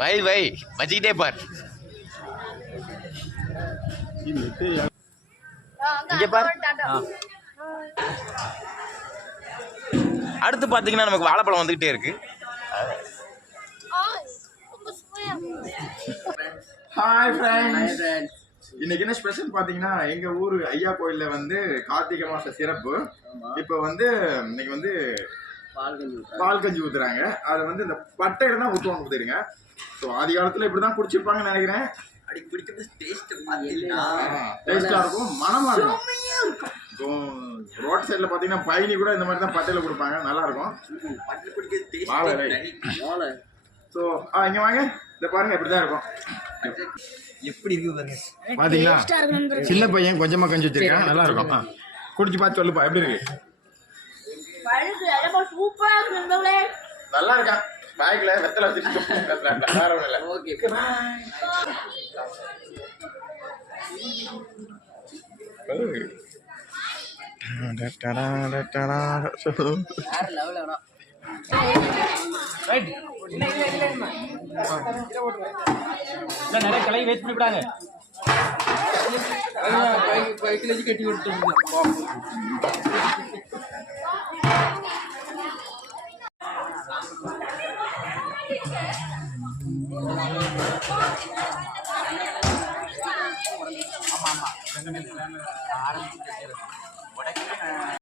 வை வை வச்சுக்கிட்டே பார். இங்க பார். அடுத்து பாத்தீங்கன்னா நமக்கு வாழைப்பழம் வந்துகிட்டே இருக்கு. ஹாய் ஃப்ரெண்ட்ஸ், இன்னைக்கு என்ன ஸ்பெஷல் பாத்தீங்கன்னா எங்க ஊர் ஐயா கோயில்ல வந்து கார்த்திகை மாச சிறப்பு. இப்போ வந்து இன்னைக்கு வந்து பால் கஞ்சி ஊத்துறாங்க. அது வந்து இந்த பட்டையில தான் ஊற்றுவாங்க ஊத்துறீங்க. ஸோ ஆதி காலத்துல இப்படிதான் குடிச்சிருப்பாங்கன்னு நினைக்கிறேன். டேஸ்டா இருக்கும், மனமா இருக்கும். ரோட் சைட்ல பாத்தீங்கன்னா பயணி கூட இந்த மாதிரி தான் பட்டையில கொடுப்பாங்க, நல்லா இருக்கும். ஸோ இங்க வாங்க, இதை பாருங்க, இப்படிதான் இருக்கும். எப்படி இருக்கு பாருங்க. பாத்தீங்களா, சின்ன பையன் கொஞ்சமா கஞ்சி வச்சிருக்கான், நல்லா இருக்கும். குடிச்சு பார்த்து சொல்லுப்பா எப்படி இருக்கு. நல்லா இருக்கா, பேக்ல வெத்தலை வச்சிருக்கோம். வேற ஒண்ணும் இல்ல. நிறைய கலை வெயிட் பண்ணி விடாங்க. கட்டி விட்டு ஆமா ஆமா